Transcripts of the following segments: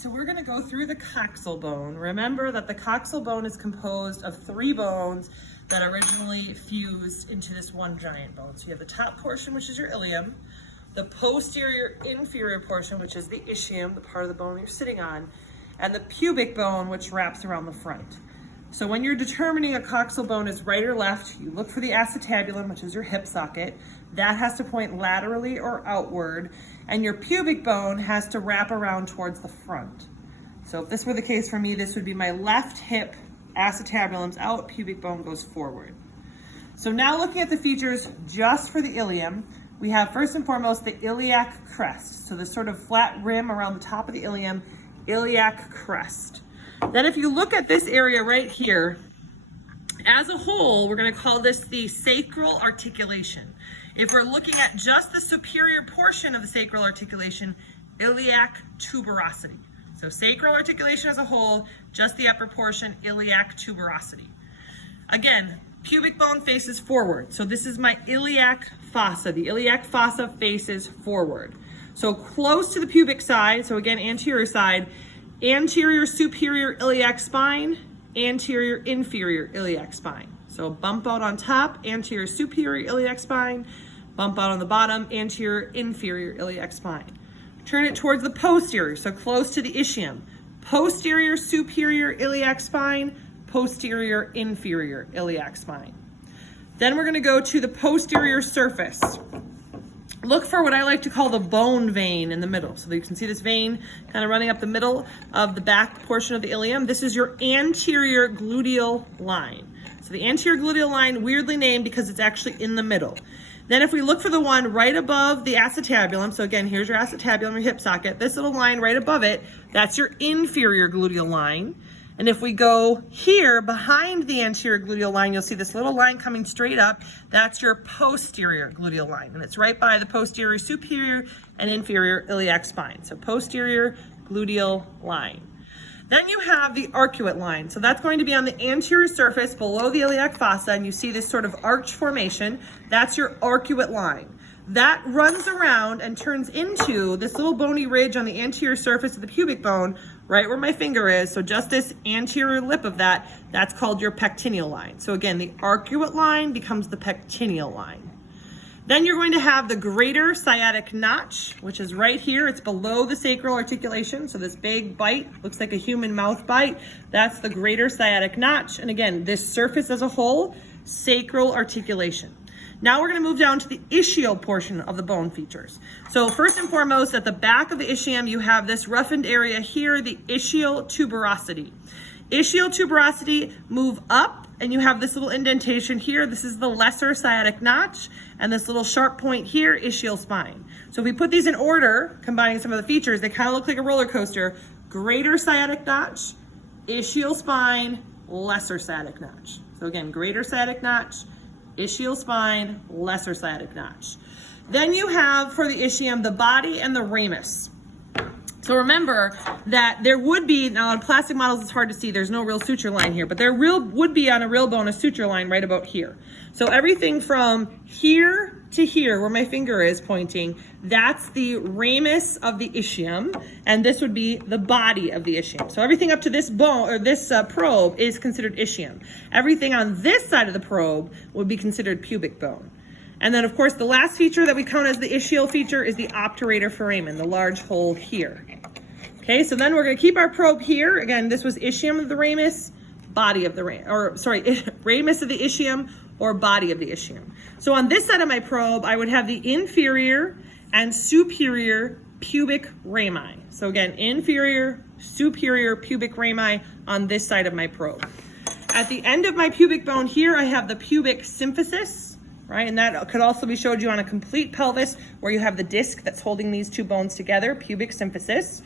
So we're going to go through the coxal bone. Remember that the coxal bone is composed of 3 bones that originally fused into this one giant bone. So you have the top portion, which is your ilium, the posterior inferior portion, which is the ischium, the part of the bone you're sitting on, and the pubic bone, which wraps around the front. So when you're determining a coxal bone is right or left, you look for the acetabulum, which is your hip socket. That has to point laterally or outward, and your pubic bone has to wrap around towards the front. So if this were the case for me, this would be my left hip, acetabulum's out, pubic bone goes forward. So now looking at the features just for the ilium, we have first and foremost the iliac crest. So this sort of flat rim around the top of the ilium, iliac crest. Then if you look at this area right here, as a whole, we're going to call this the sacral articulation. If we're looking at just the superior portion of the sacral articulation, iliac tuberosity. So sacral articulation as a whole, just the upper portion, iliac tuberosity. Again, pubic bone faces forward. So this is my iliac fossa. The iliac fossa faces forward. So close to the pubic side, so again, anterior side, anterior superior iliac spine, anterior inferior iliac spine. So bump out on top, anterior superior iliac spine, bump out on the bottom, anterior inferior iliac spine. Turn it towards the posterior, so close to the ischium. Posterior superior iliac spine, posterior inferior iliac spine. Then we're going to go to the posterior surface. Look for what I like to call the bone vein in the middle. So that you can see this vein kind of running up the middle of the back portion of the ilium. This is your anterior gluteal line. So the anterior gluteal line, weirdly named because it's actually in the middle. Then if we look for the one right above the acetabulum, so again, here's your acetabulum, your hip socket, this little line right above it, that's your inferior gluteal line. And if we go here behind the anterior gluteal line, you'll see this little line coming straight up. That's your posterior gluteal line. And it's right by the posterior superior and inferior iliac spine. So posterior gluteal line. Then you have the arcuate line. So that's going to be on the anterior surface below the iliac fossa, and you see this sort of arch formation. That's your arcuate line. That runs around and turns into this little bony ridge on the anterior surface of the pubic bone, right where my finger is. So just this anterior lip of that, that's called your pectineal line. So again, the arcuate line becomes the pectineal line. Then you're going to have the greater sciatic notch, which is right here. It's below the sacral articulation. So this big bite, looks like a human mouth bite. That's the greater sciatic notch. And again, this surface as a whole, sacral articulation. Now we're going to move down to the ischial portion of the bone features. So first and foremost, at the back of the ischium, you have this roughened area here, the ischial tuberosity. Ischial tuberosity move up, and you have this little indentation here. This is the lesser sciatic notch, and this little sharp point here, ischial spine. So if we put these in order, combining some of the features, they kind of look like a roller coaster. Greater sciatic notch, ischial spine, lesser sciatic notch. So again, greater sciatic notch, ischial spine, lesser sciatic notch. Then you have, for the ischium, the body and the ramus. So remember that there would be, now on plastic models it's hard to see, there's no real suture line here, but there would be on a real bone a suture line right about here. So everything from here to here, where my finger is pointing, that's the ramus of the ischium, and this would be the body of the ischium. So everything up to this bone, or this probe, is considered ischium. Everything on this side of the probe would be considered pubic bone. And then, of course, the last feature that we count as the ischial feature is the obturator foramen, the large hole here. Okay, so then we're going to keep our probe here. Again, this was ischium of the ramus, body of the ramus of the ischium, or body of the ischium. So on this side of my probe, I would have the inferior and superior pubic rami. So again, inferior, superior pubic rami on this side of my probe. At the end of my pubic bone here, I have the pubic symphysis. Right, and that could also be showed you on a complete pelvis where you have the disc that's holding these two bones together, pubic symphysis.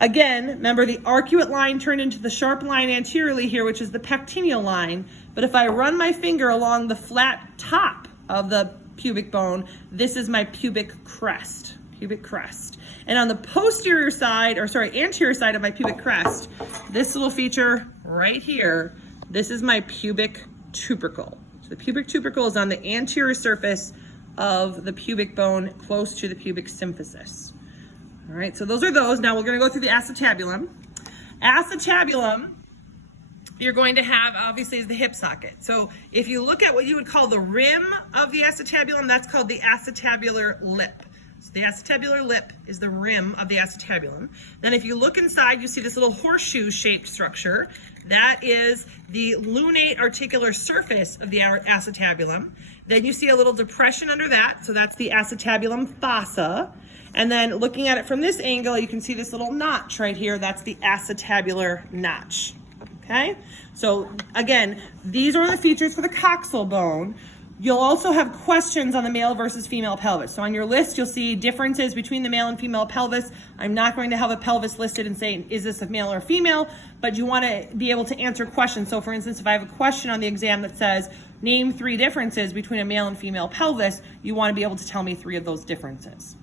Again, remember the arcuate line turned into the sharp line anteriorly here, which is the pectineal line. But if I run my finger along the flat top of the pubic bone, this is my pubic crest, And on the posterior side, anterior side of my pubic crest, this little feature right here, this is my pubic tubercle. So the pubic tubercle is on the anterior surface of the pubic bone close to the pubic symphysis. All right, so those are those. Now we're going to go through the acetabulum. Acetabulum, you're going to have, obviously, is the hip socket. So if you look at what you would call the rim of the acetabulum, that's called the acetabular lip. So the acetabular lip is the rim of the acetabulum. Then if you look inside, you see this little horseshoe-shaped structure. That is the lunate articular surface of the acetabulum. Then you see a little depression under that, so that's the acetabulum fossa. And then looking at it from this angle, you can see this little notch right here. That's the acetabular notch. Okay? So again, these are the features for the coxal bone. You'll also have questions on the male versus female pelvis. So on your list, you'll see differences between the male and female pelvis. I'm not going to have a pelvis listed and say, is this a male or female? But you want to be able to answer questions. So for instance, if I have a question on the exam that says, name 3 differences between a male and female pelvis, you want to be able to tell me 3 of those differences.